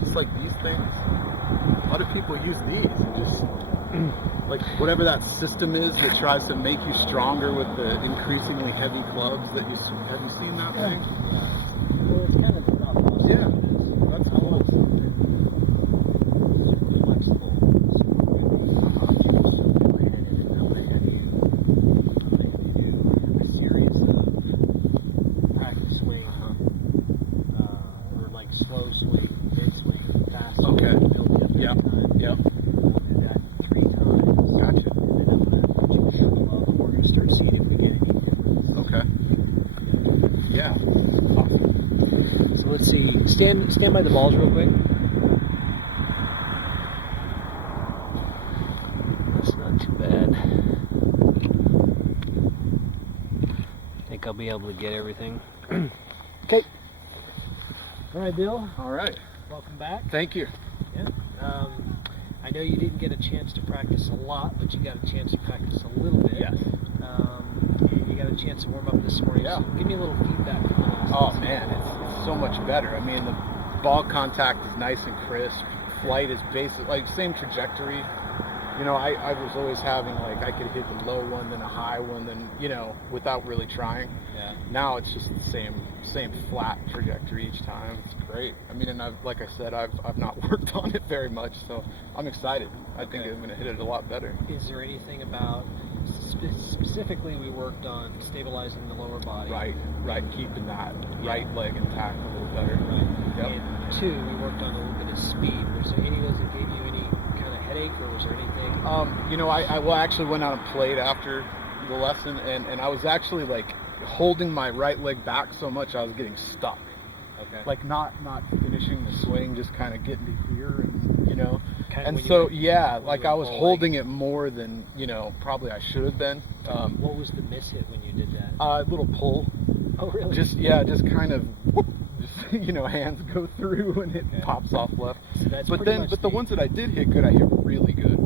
just like these things. A lot of people use these and just like whatever that system is that tries to make you stronger with the increasingly heavy clubs that have you seen that thing? Well, it's kind of the thought process. Yeah, that's cool. Flexible. A series of practice swing, or like slow swing, mid swing, fast swing. Okay. Build it up every time. Yep. We'll do that 3 times. Gotcha. And then after that, we're going to start seeing if we get any difference. Okay. Yeah. So let's see. Stand by the balls real quick. That's not too bad. I think I'll be able to get everything. Okay. All right, Bill. All right. Welcome back. Thank you. Yeah. I know you didn't get a chance to practice a lot, but you got a chance to practice a little bit. Yes. And you got a chance to warm up this morning. Yeah. So give me a little feedback from the last Oh lesson. man, it's so much better. I mean, the ball contact is nice and crisp. Flight is basic, like same trajectory. You know, I was always having like I could hit the low one, then a high one, then without really trying. Yeah. Now it's just the same flat trajectory each time. It's great. I mean, and like I said, I've not worked on it very much, so I'm excited. I think I'm going to hit it a lot better. Is there anything about specifically we worked on stabilizing the lower body? Right. Keeping that right leg intact a little better. Right. Yep. And 2, we worked on a little bit of speed. Was there any of those that gave you any kind of headache, or was there anything? I actually went out and played after the lesson, and I was actually like holding my right leg back so much I was getting stuck. Okay. Like not finishing the swing, just kind of getting to here, and Kind of and when you so were- like I was holding it more than probably I should have been. What was the miss hit when you did that? A little pull, Oh, really? just kind of, hands go through and it pops off left. So that's But pretty then, much but the ones that I did hit good, I hit really good.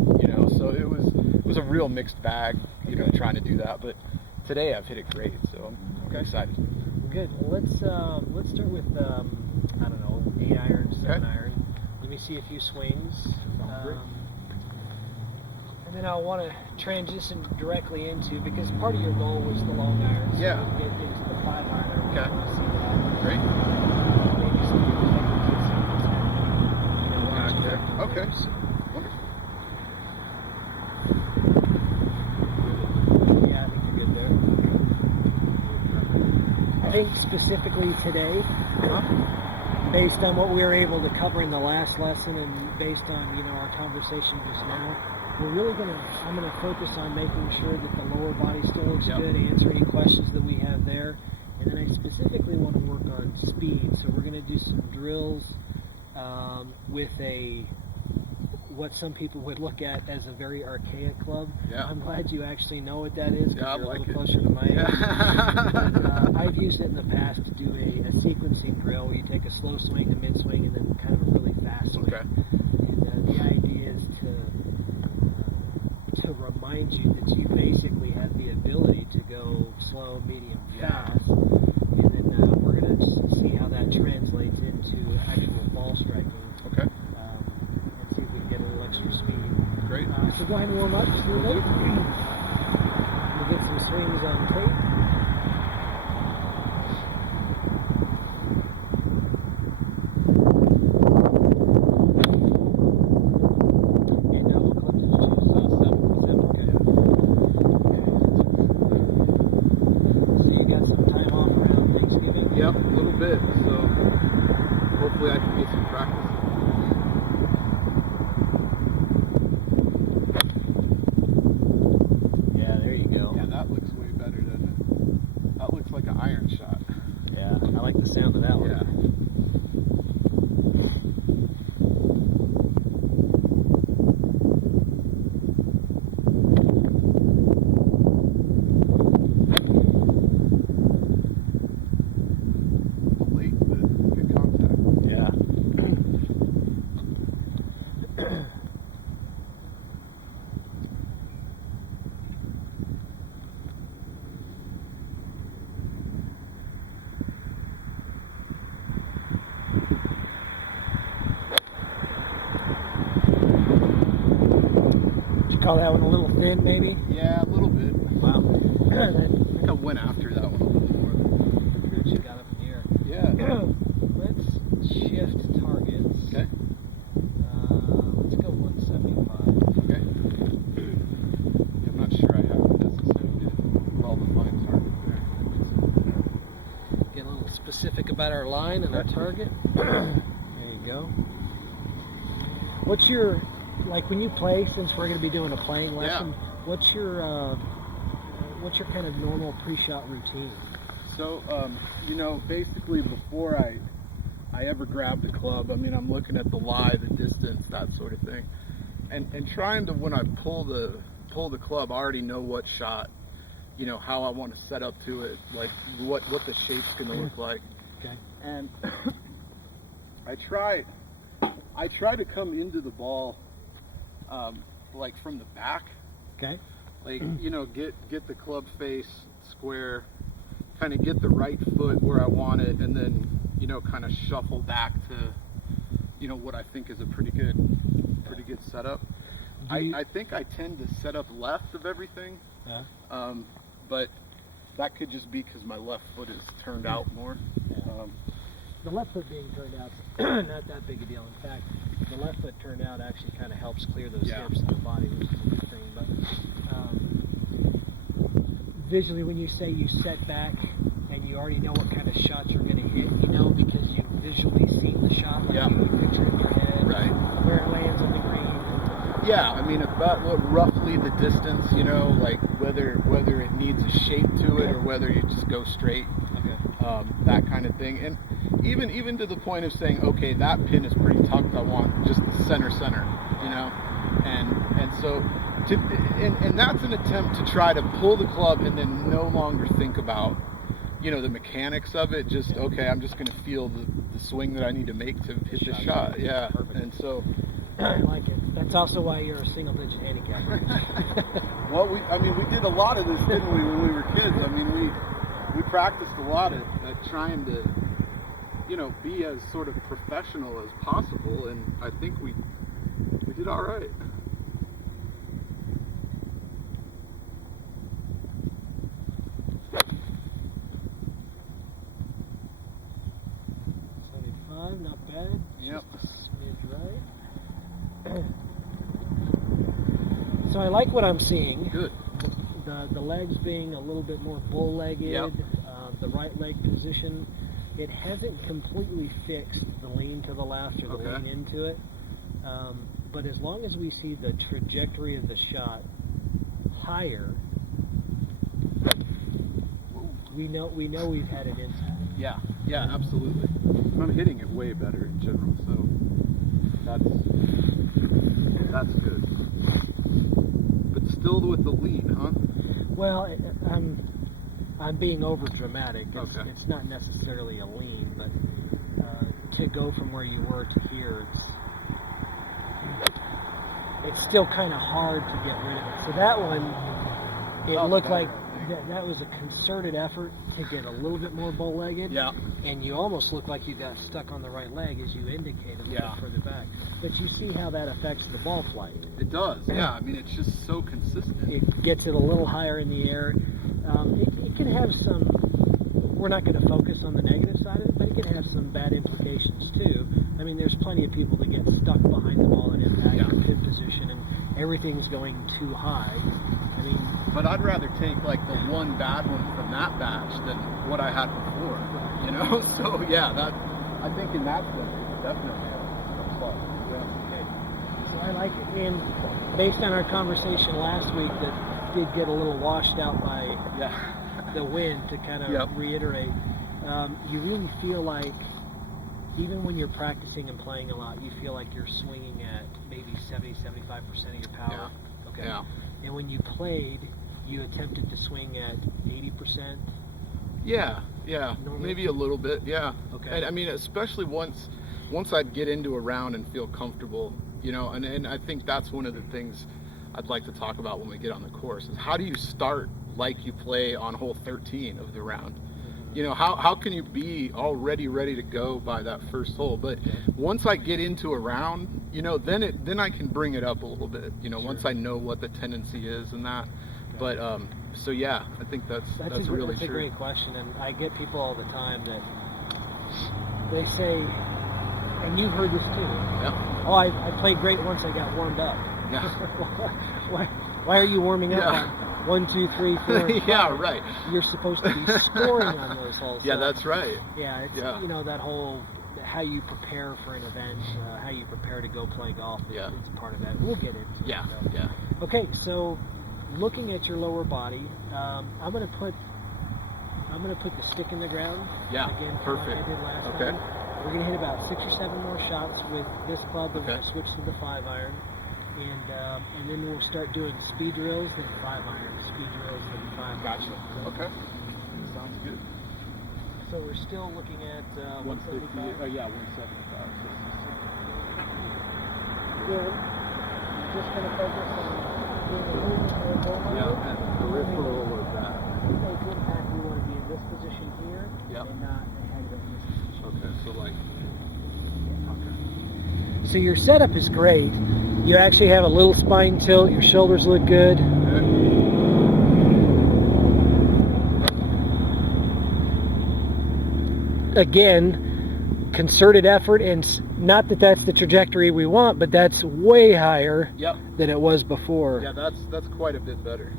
So it was a real mixed bag. Trying to do that, but today I've hit it great, so I'm excited. Good. Well, let's start with 8 iron, 7 iron. Let me see a few swings. Great. And then I want to transition directly into, because part of your goal was the long iron. So Yeah. we'll get into the 5 iron. I Okay. want to see that. Great. Maybe some Back there. technical Okay. tips. Wonderful. Yeah, I think you're good there. I think specifically today, based on what we were able to cover in the last lesson and based on our conversation just now, I'm gonna focus on making sure that the lower body still looks good, answer any questions that we have there, and then I specifically want to work on speed. So we're gonna do some drills with what some people would look at as a very archaic club. Yeah. I'm glad you actually know what that is, because Yeah, I you're like a little it. closer to my age. Yeah. But, I've used it in the past to do a sequencing drill where you take a slow swing, a mid swing, and then kind of a really fast swing. Okay. And the idea is to remind you that you basically have the ability to go slow, medium, fast, and then we're going to see how that translates into actual ball striking. Okay. And see if we can get a little extra speed. Great. So go ahead and warm up just a little bit. We'll get some swings on tape. And now we'll come to the 7. Okay. So you got some time off around Thanksgiving? Yep, a little bit. So hopefully I can get some practice. Yeah, there you go. Yeah, that looks way better, doesn't it? That looks like an iron shot. Yeah, I like the sound of that one. Yeah. Late, but good contact. Yeah. call that one a little thin, maybe? Yeah, a little bit. Wow. I think I went after that one a little more. That you got up in the air. Yeah. Let's shift targets. Okay. Let's go 175. Okay. I'm not sure I have necessarily a well-defined target there. Get a little specific about our line and our target. There you go. What's your, like when you play, since we're going to be doing a playing lesson, what's your kind of normal pre-shot routine? So, basically before I ever grab the club, I mean, I'm looking at the lie, the distance, that sort of thing, and trying to, when I pull the club, I already know what shot, how I want to set up to it, like what the shape's going to look like. Okay. And I try to come into the ball, like from the back. Okay. Like, get the club face square, kind of get the right foot where I want it, and then, kind of shuffle back to, what I think is a pretty good setup. I think I tend to set up left of everything, but that could just be because my left foot is turned out more. The left foot being turned out is not that big a deal. In fact, the left foot turned out actually kind of helps clear those hips and the body, which is a good thing. But visually, when you say you set back and you already know what kind of shots you're going to hit, because you've visually seen the shot, like you would picture it in your head, right? Where it lands on the green. Yeah, I mean, about roughly the distance, like whether it needs a shape to it or whether you just go straight, that kind of thing. And even to the point of saying, okay, that pin is pretty tucked, I want just center, and so and that's an attempt to try to pull the club and then no longer think about, the mechanics of it. Just, okay, I'm just going to feel the swing that I need to make to hit the shot. Yeah, perfect. And so I like it. That's also why you're a single-digit handicapper. Well, we did a lot of this, didn't we, when we were kids? I mean, we practiced a lot at trying to, be as sort of professional as possible, and I think we did all right. Not bad. Yep. Smidge right. So I like what I'm seeing. Good. The legs being a little bit more bull-legged. Yep. The right leg position. It hasn't completely fixed the lean to the left or the lean into it. But as long as we see the trajectory of the shot higher, we know we've had it in. Yeah, absolutely. I'm hitting it way better in general, so that's good. But still with the lean, huh? Well, I'm being over dramatic. It's not necessarily a lean, but to go from where you were to here, it's still kind of hard to get rid of it. So that one, it looked like that was a concerted effort to get a little bit more bow-legged. Yeah. And you almost look like you got stuck on the right leg as you indicated a little further back. But you see how that affects the ball flight. It does. Yeah. I mean, it's just so consistent. It gets it a little higher in the air. It can have some. We're not going to focus on the negative side of it, but it can have some bad implications too. I mean, there's plenty of people that get stuck behind the ball in impact or pin position, and everything's going too high. I mean, but I'd rather take like the one bad one from that batch than what I had before. So that I think in that sense, it's definitely a plus. Yeah. Okay. So I like it, and based on our conversation last week, that did get a little washed out by the wind. To kind of reiterate, you really feel like, even when you're practicing and playing a lot, you feel like you're swinging at maybe 70-75% of your power. Yeah. Okay. Yeah. And when you played, you attempted to swing at 80%. Yeah. Normally? Maybe a little bit. Yeah. Okay. And I mean, especially once I'd get into a round and feel comfortable, and I think that's one of the things I'd like to talk about when we get on the course is how do you start like you play on hole 13 of the round? You know, how can you be already ready to go by that first hole? But once I get into a round, you know, then I can bring it up a little bit. You know, once I know what the tendency is and that. But so yeah, I think that's really that's a true. great question, and I get people all the time that they say, and you've heard this too. Yeah. Oh, I played great once I got warmed up. Yeah. Why are you warming up? Yeah. On 1, 2, 3, 4. Yeah, right. You're supposed to be scoring on those holes. Yeah, so, that's right. Yeah, it's, you know, that whole how you prepare for an event, how you prepare to go play golf. It's part of that. We'll get into it. Yeah, So. yeah. Okay, so looking at your lower body, I'm gonna put the stick in the ground. Yeah, again, perfect. like I did last Okay. time. We're gonna hit about 6 or 7 more shots with this club, and we'll switch to the 5-iron. And then we'll start doing speed drills and 5-iron, speed drills and 5-iron. Gotcha. Okay. Sounds good. So we're still looking at 175. Yeah, 175. Good. Just gonna focus on doing a movement or a Yeah, and peripheral of that. Make impact. We want to be in this position here and not ahead of this position. Okay, so like. So your setup is great. You actually have a little spine tilt. Your shoulders look good. Again, concerted effort, and not that that's the trajectory we want, but that's way higher than it was before. Yeah, that's quite a bit better.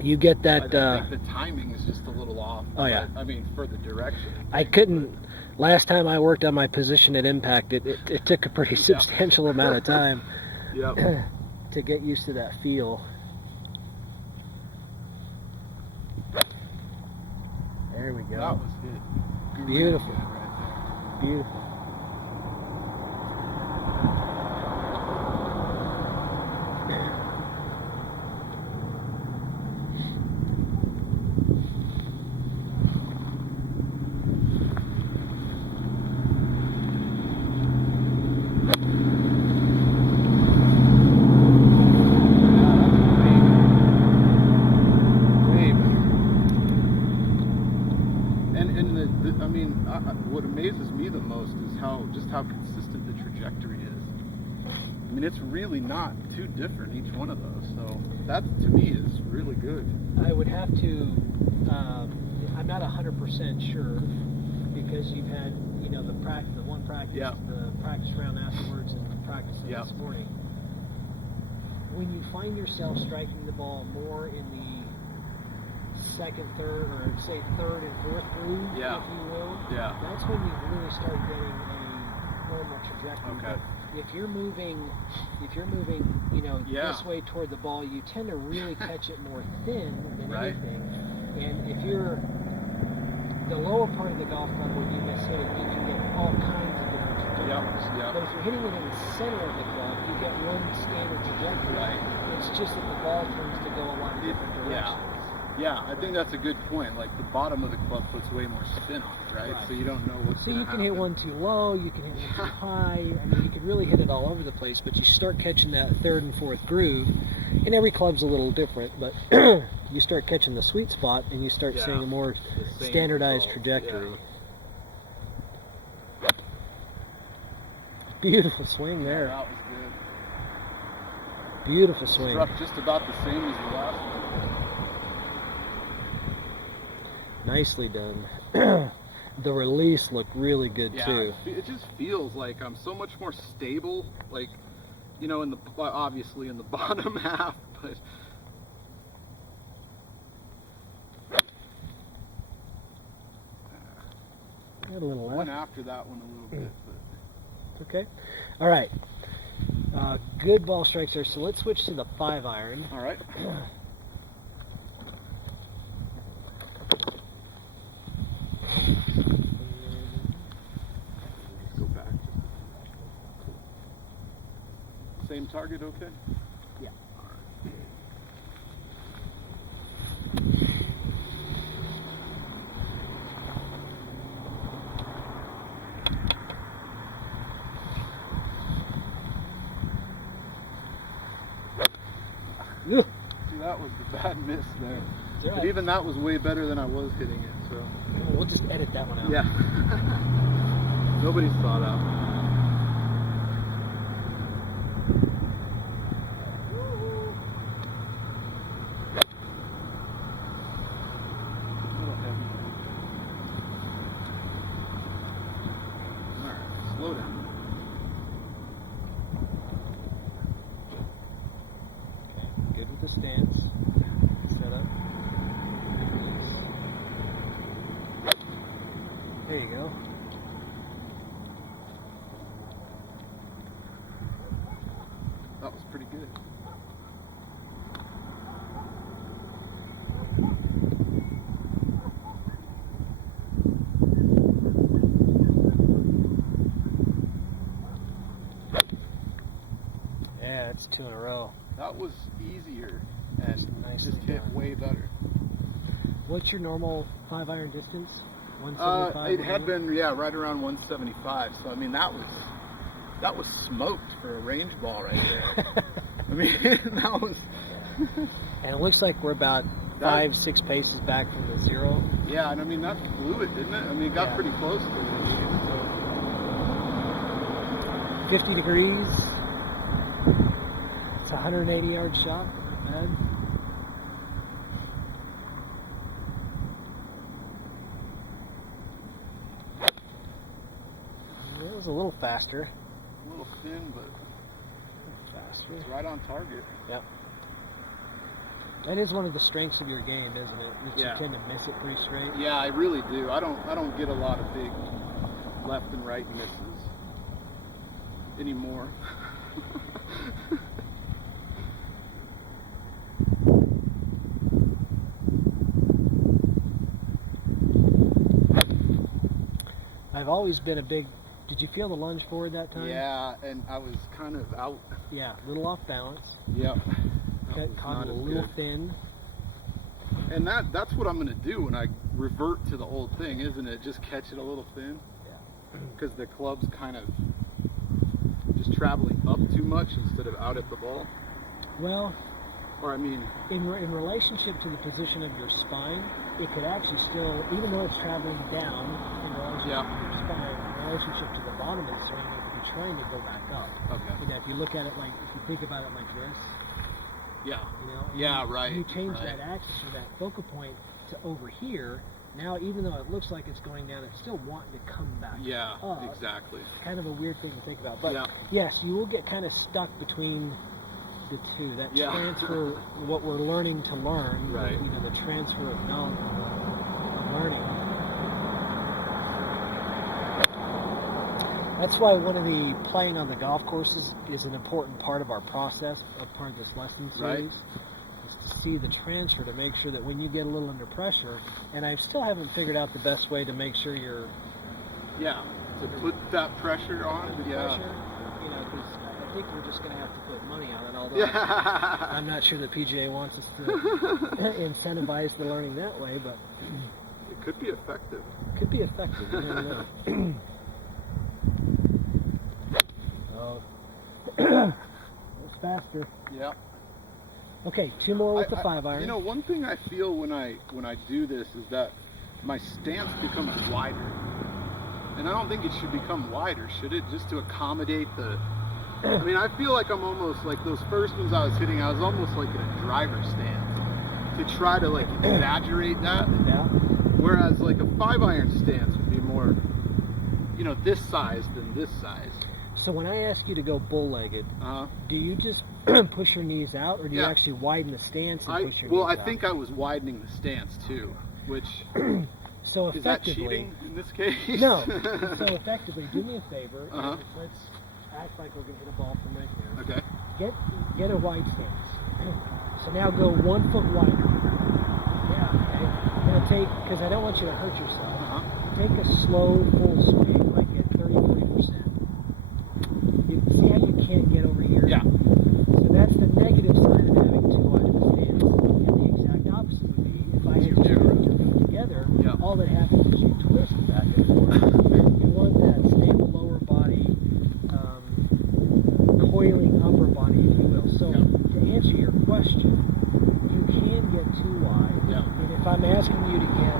You get that. I think the timing is just a little off. Oh yeah. I mean, for the direction. I couldn't. Last time I worked on my position at impact, it took a pretty substantial amount of time to get used to that feel. There we go. That was good. Beautiful. Good right there. Beautiful. What amazes me the most is how consistent the trajectory is. I mean, it's really not too different, each one of those. So that, to me, is really good. I would have to, I'm not 100% sure, because you've had, you know, the one practice, the practice round afterwards, and the practice this morning. When you find yourself striking the ball more in the second, third, or say third and fourth groove, if you will, that's when you really start getting a normal trajectory. Okay. But if you're moving, you know, this way toward the ball, you tend to really catch it more thin than anything. And if you're the lower part of the golf club, when you miss hit it, you can get all kinds of different trajectories. But if you're hitting it in the center of the club, you get one standard trajectory. It's just that the ball tends to go a lot of different directions. Yeah, I think that's a good point. Like, the bottom of the club puts way more spin on it, right? So you don't know what's going to happen. So you can hit one too low, you can hit one too high. I mean, you can really hit it all over the place, but you start catching that third and fourth groove, and every club's a little different, but you start catching the sweet spot, and you start seeing a more standardized trajectory. Beautiful swing there. That was good. Beautiful swing. Struck just about the same as the last one. Nicely done. The release looked really good too. It just feels like I'm so much more stable, like, you know, obviously in the bottom half, but got a little left. Went after that one a little bit, but okay. All right. Good ball strikes there. So let's switch to the 5-iron. All right. Same target, okay? Yeah. All right. See, that was the bad miss there. But even that was way better than I was hitting it. So. we'll just edit that one out. Yeah. Nobody saw that. Alright, slow down. Okay, good with the stance. Set up. There you go. That was pretty good. Yeah, it's 2 in a row. That was easier and Nice just and hit done. way better. What's your normal 5-iron distance? 175? It had been, yeah, right around 175. So I mean, that was smoked for a range ball right there. I mean, that was. And it looks like we're about 5-6 paces back from the zero. Yeah, and I mean that flew it, didn't it? I mean, it got Yeah. pretty close to it. So 50 degrees. It's a 180-yard shot. Not bad. It was a little faster. a little thin, but Faster. it's right on target. Yep. That is one of the strengths of your game, isn't it? That Yeah. you tend to miss it pretty straight. Yeah, I really do. I don't get a lot of big left and right misses anymore. I've always been a big. Did you feel the lunge forward that time? Yeah, and I was kind of out. Yeah, a little off balance. Yep. Caught it a little thin. And that's what I'm going to do when I revert to the old thing, isn't it? Just catch it a little thin. Yeah. Because the club's kind of just traveling up too much instead of out at the ball. Well, Or I mean, in relationship to the position of your spine, it could actually still, even though it's traveling down in relationship to your spine, in relationship to the bottom of the swing, it could be trying to go back up. okay. You know, if you look at it like, if you think about it like this, Yeah. you know, Yeah, and right, You change right. that axis from that focal point to over here. Now, even though it looks like it's going down, it's still wanting to come back Yeah, up. exactly. Kind of a weird thing to think about, but Yeah. yes, you will get kind of stuck between the two. That Yeah. transfer, what we're learning to learn, Right. You know, the transfer of knowledge, learning. That's why one of the playing on the golf courses is an important part of our process, a part of this lesson Right. series. Is to see the transfer to make sure that when you get a little under pressure, and I still haven't figured out the best way to make sure you're Yeah. To put that pressure on. under Yeah. pressure, you know, because I think we're just going to have to put money on it, although Yeah. I'm not sure the PGA wants us to incentivize the learning that way, but It could be effective. it could be effective. You never know. Oh, it's faster. Yeah. Okay, 2 more with the 5-iron. You know, one thing I feel when I do this is that my stance becomes wider, and I don't think it should become wider, should it? Just to accommodate the. I mean, I feel like I'm almost like those first ones I was hitting. I was almost like in a driver stance to try to like exaggerate that. Yeah. Whereas like a 5-iron stance would be more, you know, this size than this size. So when I ask you to go bull-legged, do you just push your knees out, or do you Yeah. actually widen the stance and push your Well, knees I out? think I was widening the stance too, which So is that effectively, cheating in this case? no. So effectively, do me a favor. Uh-huh. And let's act like we're going to hit a ball from right there. Okay. Get a wide stance. So now go 1 foot wider. Yeah. Okay. Now take, because I don't want you to hurt yourself. Take a slow full swing, like at 30-40%. You see how you can't get over here? Yeah. So that's the negative side of having too wide of a stance. And the exact opposite would be if I had your feet together, Yeah. all that happens is you twist back and forth. You want that stable lower body, coiling upper body, if you will. So to answer your question, you can get too wide. Yeah. And if I'm asking you to get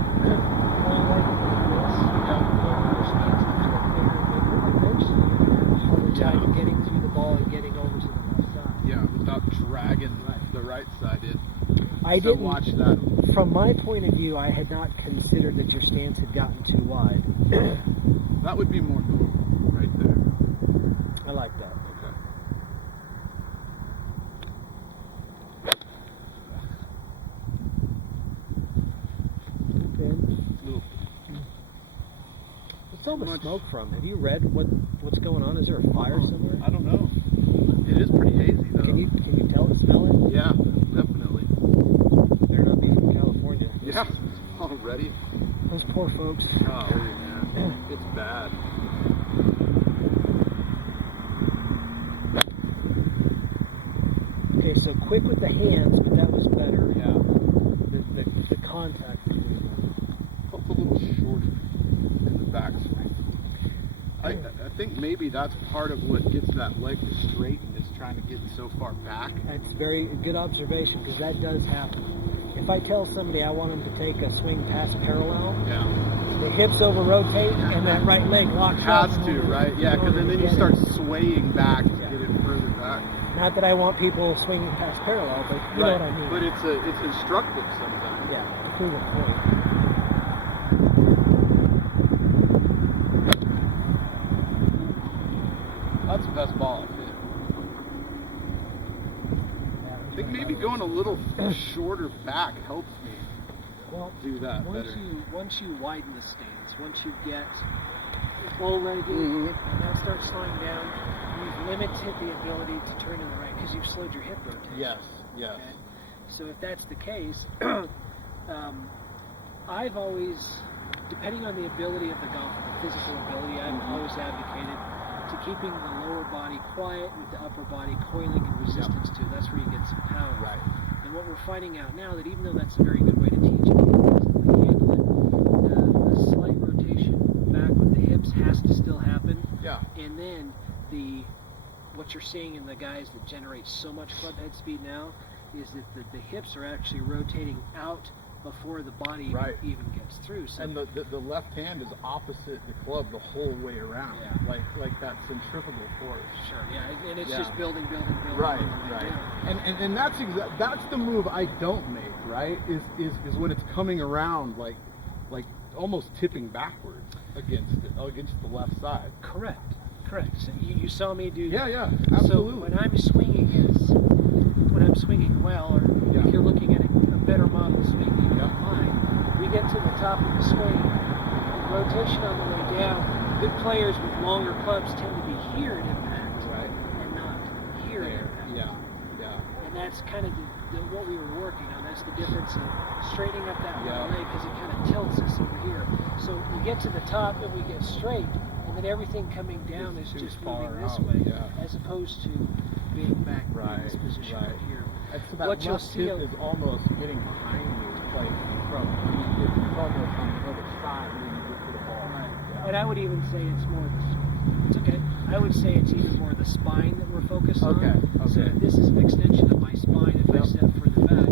one leg like this, and your stance is a bigger and bigger, eventually you're going to have a harder time getting through the ball and getting over to the left side. Yeah, without dragging the right side in. I so didn't watch that. From my point of view, I had not considered that your stance had gotten too wide. That would be more normal, right there. I like that. Okay. Little. What's all the Much- smoke from? Have you read what's going on? Is there a fire somewhere? I don't know. It is pretty hazy though. Can you tell it, smell it? Yeah, definitely. Better not be from California. Yeah. Already? Those poor folks. Oh man, it's bad. Okay, so quick with the hands, but that was better. Yeah. The contact was really good. Felt a little shorter in the backswing. I think maybe that's part of what gets that leg to straighten is trying to get so far back. That's very good observation because that does happen. If I tell somebody I want them to take a swing past parallel, Yeah. the hips over rotate and that right leg locks Has up. to, right? Yeah, because then you start swaying back to get it further back. Not that I want people swinging past parallel, but you know what I mean. But it's instructive sometimes. Yeah, to prove a point. That's the best ball I've hit. I think maybe going a little shorter back helps me Well, do that better. once you widen the stance, once you get bow-legged Mhm. and that starts slowing down, you've limited the ability to turn to the right because you've slowed your hip rotation. Yes, yes. Okay? So if that's the case, I've always, depending on the ability of the golfer, the physical ability, I've always advocated to keeping the lower body quiet with the upper body coiling in resistance to. That's where you get some power. Right. And what we're finding out now that even though that's a very good way to teach it, physically handle it, the slight rotation back with the hips has to still happen. Yeah. And then what you're seeing in the guys that generate so much club head speed now is that the hips are actually rotating out before the body Right. even gets through. So And the left hand is opposite the club the whole way around. Yeah. Like that centrifugal force. sure, yeah, and it's Yeah. just building. Right, all the way right. down. And that's the move I don't make, right? Is when it's coming around like almost tipping backwards against the left side. Correct. So you saw me do that. Yeah, So absolutely. when I'm swinging well, or Yeah. if you're looking at a better model swing, even Yeah. mine, we get to the top of the swing, the rotation on the way down. Good players with longer clubs tend to be here at impact, Right. and not here at impact. Yeah. And that's kind of what we were working on. That's the difference of straightening up that Yeah. leg because it kind of tilts us over here. So we get to the top and we get straight, and then everything coming down It's is too just far moving this out, way, yeah. as opposed to being back in this Right, position right. right here. And so that What you'll left see tip is almost getting behind you, like it's almost on the other side when you get to the ball. Right. Yeah. And I would even say it's more it's okay. I would say it's even more the spine that we're focused on. Okay, So okay. if this is an extension of my spine, if I Yep. step further back,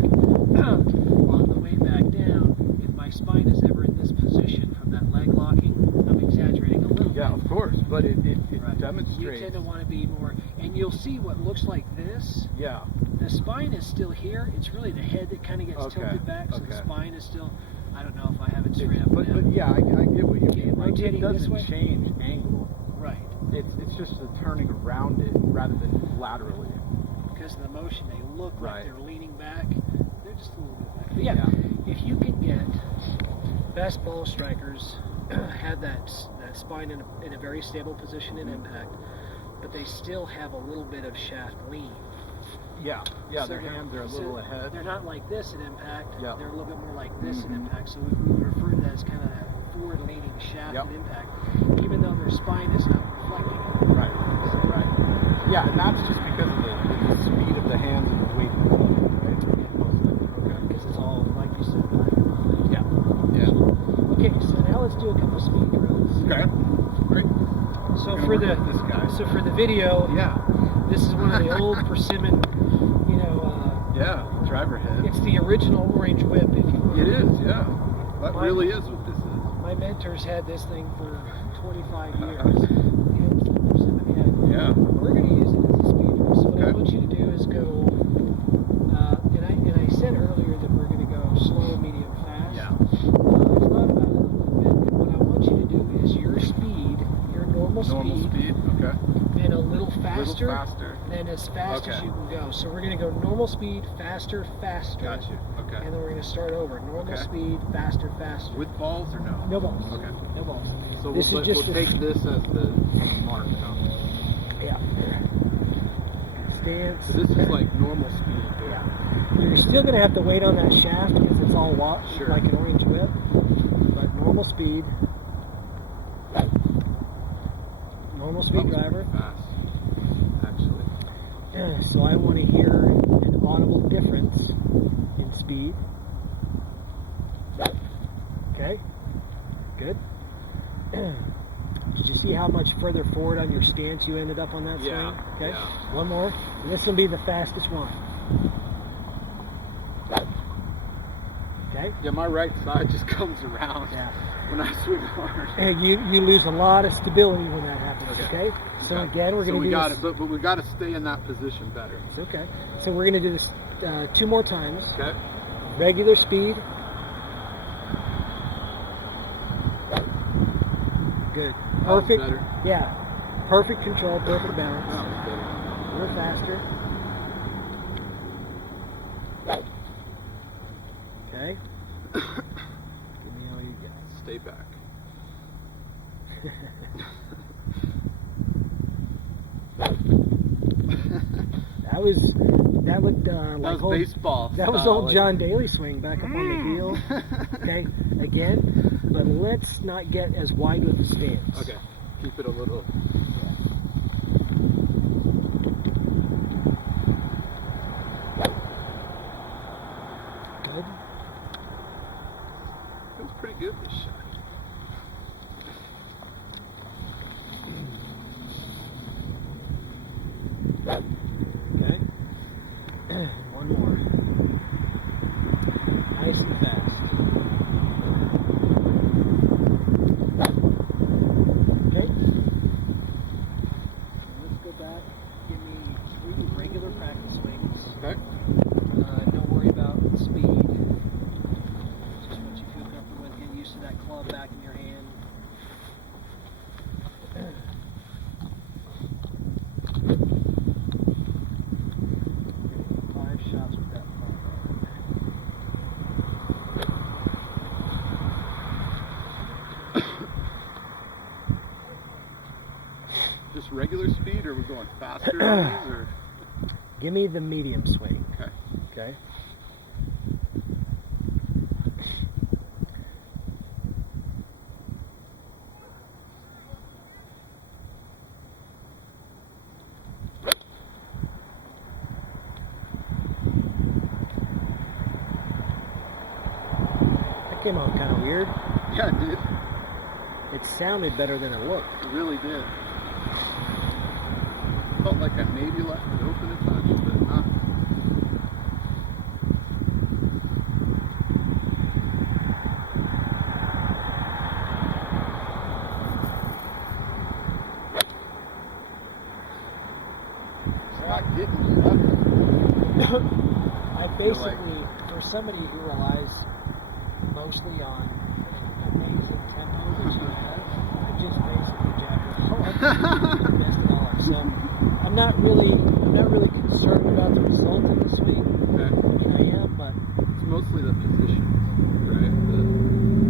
on the way back down, if my spine is ever in this position from that leg locking, I'm exaggerating a little Yeah, bit. of course, but it Right. You demonstrates. tend to want to be more, and you'll see what looks like this. Yeah. The spine is still here. It's really the head that kind of gets Okay, tilted back, so the okay. spine is still. I don't know if I have it straight up. But now. yeah, I get what you mean. Like, rotating it this doesn't way? change angle. Right. It's just the turning around it rather than laterally. Because of the motion, they look like Right. they're leaning back. They're just a little bit back. But yeah, if you can get best ball strikers have that spine in a very stable position in impact, but they still have a little bit of shaft lean. Yeah, So their hands are a little ahead. They're not like this at impact. Yeah. They're a little bit more like this at impact. So we would refer to that as kind of that forward-leaning shaft Yep. at impact, even though their spine is not reflecting it. Right, right. Yeah, and that's just because of the speed of the hands and the weight of the club, right? Okay. Because it's all, like you said, Yeah. Yeah. okay, so now let's do a couple speed drills. Okay. Great. So Gonna for work the with this guy. so for the video, Yeah. this is one of the old persimmon you know, Yeah, driver head. it's the original orange whip, if you will. It is, yeah. That My- really is what this is. My mentors had this thing for 25 years. Yeah. We're going to use it as a speeder. So what I Okay. want you to do is go, and I said earlier that we're going to go slow, medium, fast. Yeah. I thought about it a little bit. And what I want you to do is your speed, your normal speed. Okay. then a little faster, faster. then as fast as Okay. you can go. So we're going to go normal speed, faster, faster. Got you. Okay. And then we're going to start over. Normal speed, faster, faster. With balls or no? No balls. Okay. No balls. So This we'll is just we'll a- take this as the mark. Huh? Yeah. Stance. So this is like normal speed. Yeah. You're still going to have to wait on that shaft because it's all Sure. like an orange whip. But normal speed. Normal speed, That was driver. pretty fast, actually. So I want to hear an audible difference in speed. Okay. Good. Did you see how much further forward on your stance you ended up on that swing? Yeah, Okay. yeah. One more. And this will be the fastest one. Okay. Yeah, my right side just comes around Yeah. when I swing hard. And you lose a lot of stability when that happens. Okay. So again, we're going to do got this. it, but we got to stay in that position better. It's okay. So we're going to do this 2 more times. Okay. Regular speed. Good. That was Perfect. better. Yeah. Perfect control, perfect balance. That was better. A little faster. Okay. Give me all you got. Stay back. That would That like was old, baseball. that was style, old like- John Daly swing back up on the field. Okay, again, but let's not get as wide with the stance. Okay. Keep it a little. Good. It was pretty good this shot. Okay. One more. Nice and fast. Okay. Let's go back. Give me 3 regular practice swings. Okay. Don't worry about speed. Just what you feel comfortable with. Get used to that club back in your hand. 5 shots with that front arm. Just regular speed, or are we going faster on these, or? Give me the medium swing. Okay. Okay. That came out kind of weird. Yeah, it did. It sounded better than it looked. It really did. Felt like I maybe left it open a touch, but not. It's not getting you up. I basically, for somebody who relies mostly on an amazing tempo that you have, I just basically jacked it all up, messed it all up. So I'm not really concerned about the result of the swing. Okay. I mean, I am, but It's mostly the positions, right?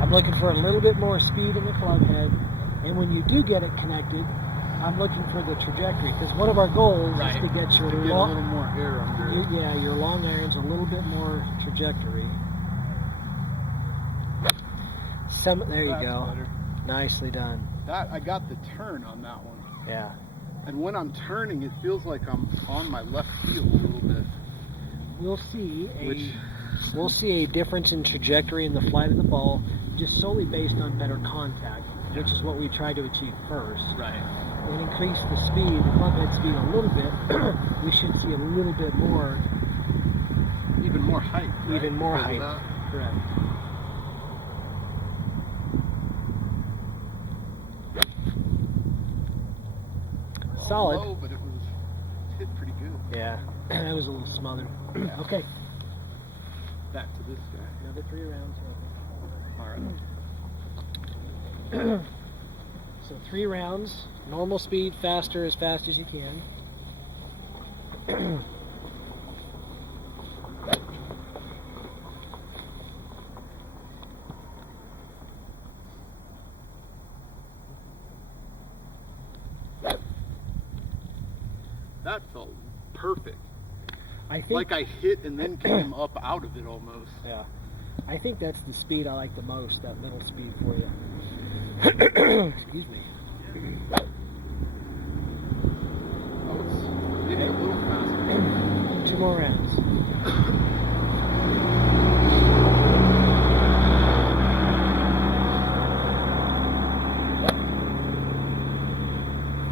I'm looking for a little bit more speed in the club head. And when you do get it connected, I'm looking for the trajectory, because one of our goals is to get your to get a long, little more air under it. your long irons a little bit more trajectory. There you That's go. better. Nicely done. That I got the turn on that one. Yeah. And when I'm turning, it feels like I'm on my left heel a little bit. We'll see Which- a difference in trajectory in the flight of the ball, just solely based on better contact. which is what we try to achieve first, Right. and increase the speed, the club head speed a little bit, we should see a little bit more. Even more height. Right? Even more Because of height. that. Correct. Solid. Low, but it was hit pretty good. Yeah, that was a little smothered. Okay, Back to this guy. another 3 rounds. All right. So 3 rounds, normal speed, faster, as fast as you can. That felt perfect. I think, Like I hit and then came up out of it almost. yeah, I think that's the speed I like the most, that middle speed for you. Excuse me. Oh, it's maybe a little faster. 2 more rounds.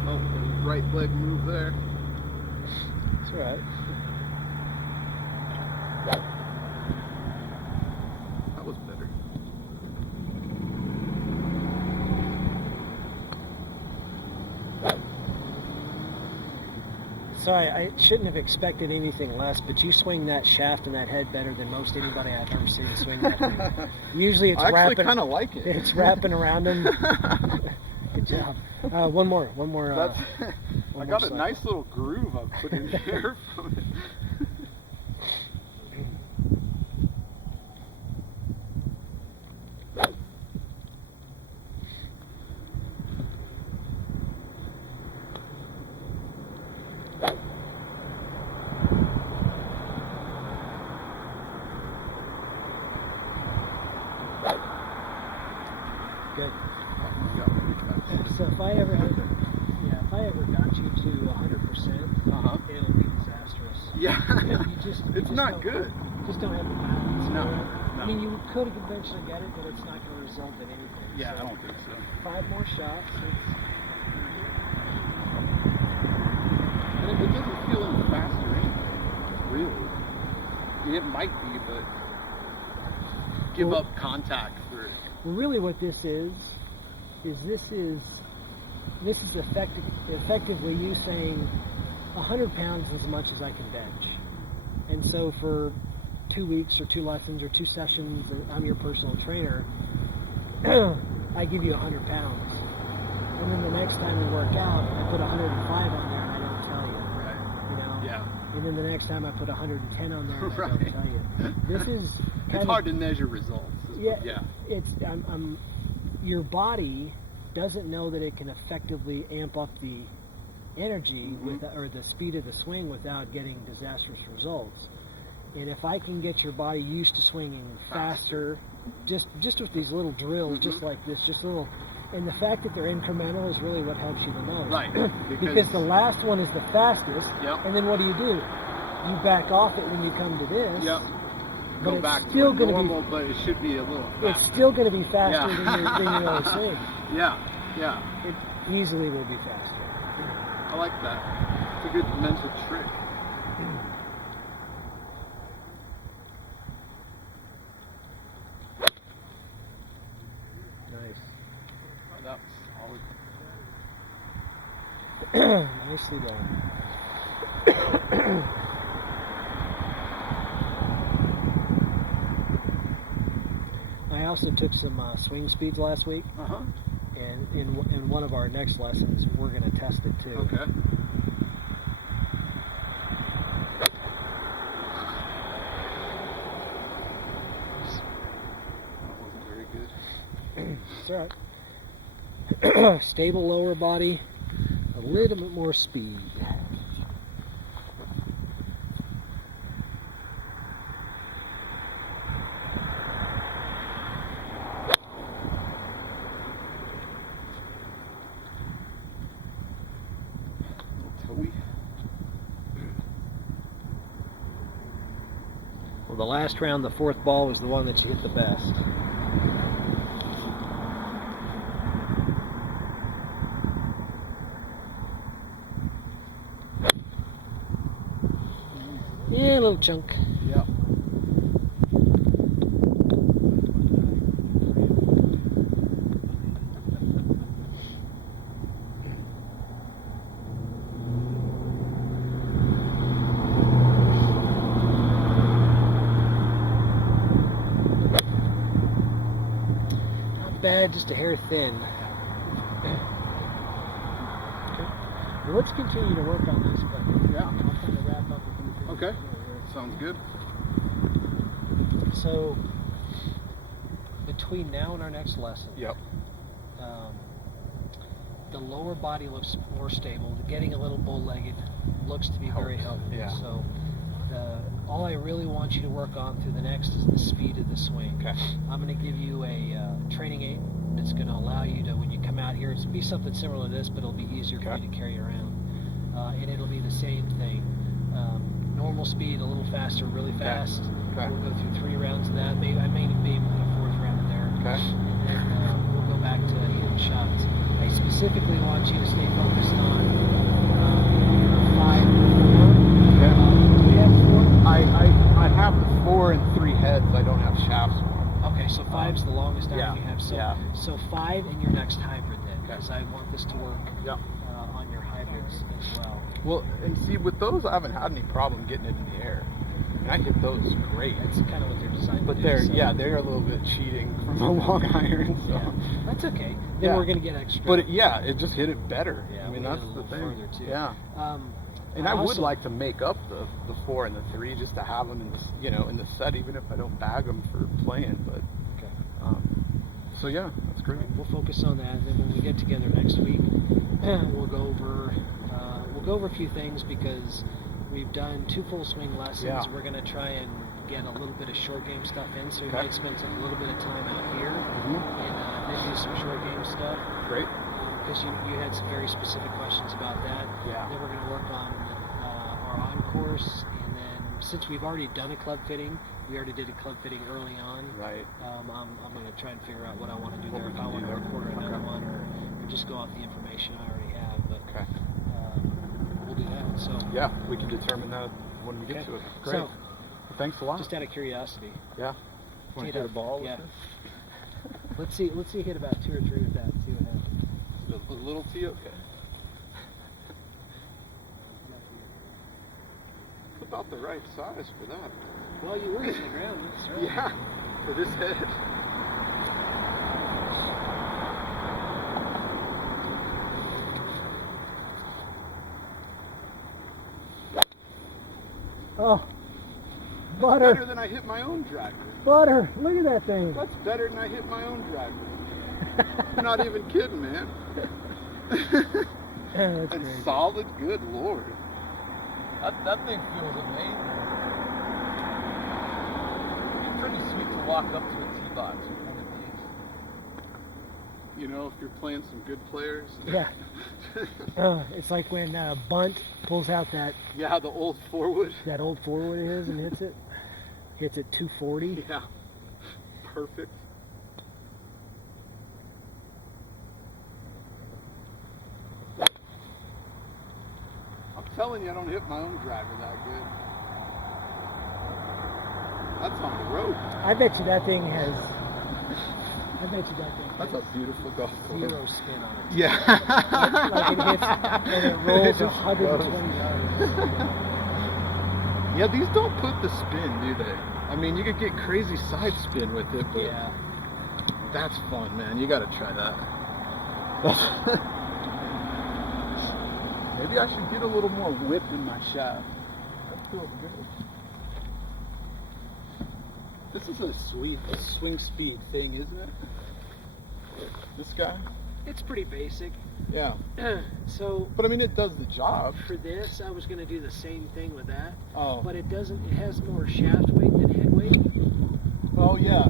Oh, right leg move there. That's all right. That was better. Sorry, I shouldn't have expected anything less, but you swing that shaft and that head better than most anybody I've ever seen swing that thing. Usually it's I actually wrapping. kind of like it. It's wrapping around them. Good job. One more. That's, I got a cycle. nice little groove I've put in there from it. Good. Yeah. So if I ever got you to 100%, Uh-huh. it'll be disastrous. Yeah. You It's not don't- good. Just don't have the balance. No, for it. no. I mean, you could eventually get it, but it's not going to result in anything. Yeah, So I don't think so. 5 more shots. And it doesn't feel any faster anyway, really. I mean, it might be, but give Well- up contact for it. Well, really, what this is effectively you saying 100 pounds is as much as I can bench. And so for 2 weeks or 2 lessons or 2 sessions, I'm your personal trainer, I give you 100 pounds. And then the next time we work out, I put 105 on there and I don't tell you. Right. You know? Yeah. And then the next time I put 110 on there and I Right. don't tell you. This is kind It's of, hard to measure results. yeah. It's your body doesn't know that it can effectively amp up the energy with or the speed of the swing without getting disastrous results. And if I can get your body used to swinging faster, just with these little drills, just like this, just little, and the fact that they're incremental is really what helps you the most. Right. Because the last one is the fastest, Yep. and then what do? You back off it when you come to this. Yep. But Go it's back still to gonna be- normal, but it should be a little faster. It's still going to be faster Yeah. than your other swing. Yeah, yeah. It easily will be faster. I like that. It's a good mental trick. Nice. That was solid. Nicely done. I also took some swing speeds last week, Uh-huh. and in one of our next lessons, we're going to test it too. Okay. That wasn't very good. It's all right. Stable lower body, a little bit more speed. Toey. Well, the last round, the fourth ball was the one that you hit the best. little chunk. Yeah. Not bad, just a hair thin. Well, let's continue to work on this, but Yeah. I'll kind of wrap up with you. Okay. Sounds good. So, between now and our next lesson, Yep. The lower body looks more stable. Getting a little bow-legged looks to be very Helps. helpful. Yeah. So, all I really want you to work on through the next is the speed of the swing. Okay. I'm going to give you a training aid that's going to allow you to, when you come out here, it's be something similar to this, but it'll be easier for you to carry around. And it'll be the same thing. Normal speed, a little faster, really fast. Okay. We'll go through 3 rounds of that. Maybe I may put a 4th round there. Okay. And then we'll go back to hitting shots. I specifically want you to stay focused on 5 and 4. Okay. Do we have 4? I have the 4 and 3 heads. I don't have shafts for them. Okay, so 5's the longest iron yeah, you have. So, yeah. so 5 and your next hybrid then, Okay. because I want this to work Yep. on your hybrids as well. Well, and see, with those, I haven't had any problem getting it in the air. And I hit those great. That's kind of what they're designed But to do. they're a little bit cheating from a long iron. So. Yeah, that's okay. Then we're going to get extra. But it just hit it better. Yeah, I mean, we'll that's get the a thing. little further, too. Yeah. And I would like to make up the 4 and the 3 just to have them in the in the set, even if I don't bag them for playing. But Okay. so yeah, that's great. We'll focus on that. Then when we get together next week, we'll go over a few things because we've done 2 full swing lessons. Yeah. We're going to try and get a little bit of short game stuff in, so we Okay. might spend a little bit of time out here Mhm. and then do some short game stuff. Great. Because you had some very specific questions about that. Yeah. Then we're going to work on our on course, and then since we've already done a club fitting, we already did a club fitting early on. Right. I'm going to try and figure out what I want to do What there. we If I can want do to there. record another Okay. one or just go off the information I already have. But Okay. we'll do that. So Yeah, we can determine that when we get Okay. to it. Great. So, Well, thanks a lot. just out of curiosity, Yeah. Want Hit to hit a- a ball? yeah. With let's see you hit about 2 or 3 with that. See what happens. this? A little tee? Okay. It's about the right size for that. Well, you were hitting the ground. That's right. Yeah, for this head. Oh, Better butter, than I hit my own driver. butter! Look at that thing. That's better than I hit my own driver. You're not even kidding, man. That's And crazy. solid, good lord. That thing feels amazing. It's pretty sweet to walk up to a tee box with one of these. You know, if you're playing some good players. Yeah. It's like when Bunt pulls out that Yeah, the old forward. old forward of his and hits it. Hits it 240. Yeah. Perfect. I'm telling you, I don't hit my own driver that good. That's on the road. I bet you that thing has. That's a beautiful golf course. 0 spin on it. Yeah. Like it hits and it rolls It just 120 goes. yards. Yeah, these don't put the spin, do they? I mean, you could get crazy side spin with it, but Yeah. that's fun, man. You got to try that. Maybe I should get a little more whip in my shaft. That feels good. This is a sweet swing speed thing, isn't it? This guy? It's pretty basic. Yeah. So But I mean, it does the job. for this, I was going to do the same thing with that, Oh. but it doesn't. It has more shaft weight than head weight. Oh, yeah.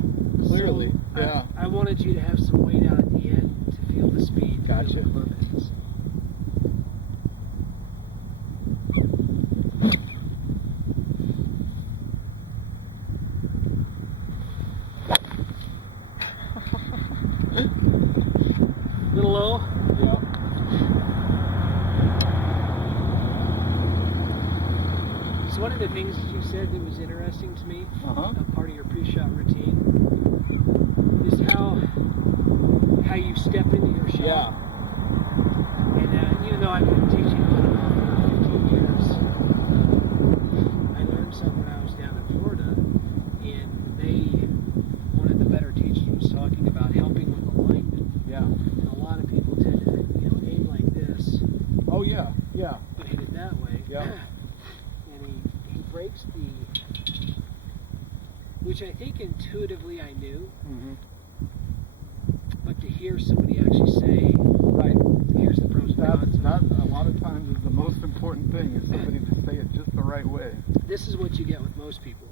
Clearly. So Yeah. I wanted you to have some weight out at the end to feel the speed. feel Gotcha. the clubheads. Little low. Yeah. So what of the things that you said that was interesting to me, Uh-huh. a part of your pre-shot routine, is how you step into your shot. Yeah. And even though I've been teaching on and off for 15 years, I learned some when I was down in Florida, and one of the better teachers was talking about helping with alignment. Yeah. And a lot of people tend to, aim like this, Oh yeah. Yeah. but hit it that way. Yeah. And he breaks which I think intuitively I knew, Mm-hmm. but to hear somebody actually say, Right. here's the pros and cons. That a lot of times is the most important thing, is somebody to say it just the right way. This is what you get with most people.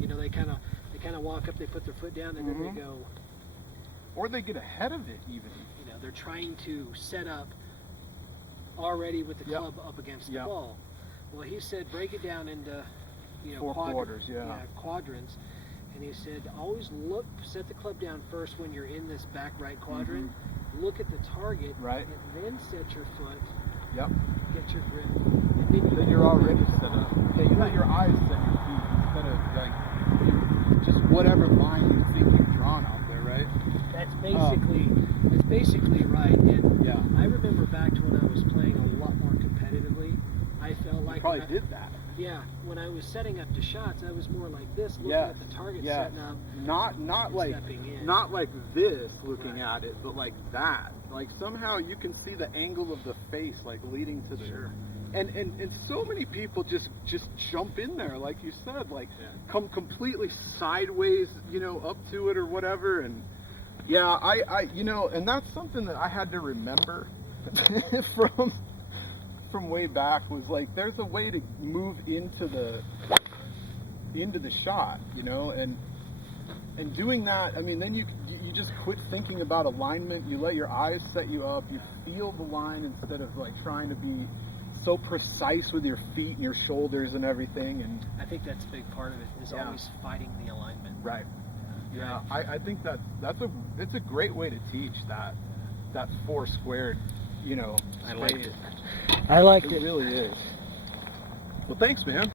They kind of walk up, they put their foot down, and then they go. Or they get ahead of it even. They're trying to set up already with the Yep. club up against the Yep. ball. Well, he said break it down into 4 quarters, yeah. quadrants. And he said always set the club down first when you're in this back right quadrant. Look at the target, Right. and then set your foot, Yep. get your grip, and Then you're already set up. Yeah, you let your eyes set your feet instead of just whatever line you think you've drawn out there, right? That's basically right. And Yeah. I remember back to when I was playing a lot more competitively. I felt like You probably did that. Yeah, when I was setting up the shots, I was more like this, looking Yeah. at the target, Yeah. setting up. Not like stepping in. not like this, looking Right. at it, but like that. Like somehow you can see the angle of the face, like leading to the. Sure. And so many people just jump in there, like you said, like come completely sideways, up to it or whatever. And yeah, I and that's something that I had to remember from way back, was like there's a way to move into the shot, and doing that, I mean, then you just quit thinking about alignment. You let your eyes set you up. You feel the line instead of like trying to be so precise with your feet and your shoulders and everything. And I think that's a big part of it, is always fighting the alignment. right, yeah, I think it's a great way to teach that 4 squared, I liked it. I liked it. It really is. Well, thanks, man.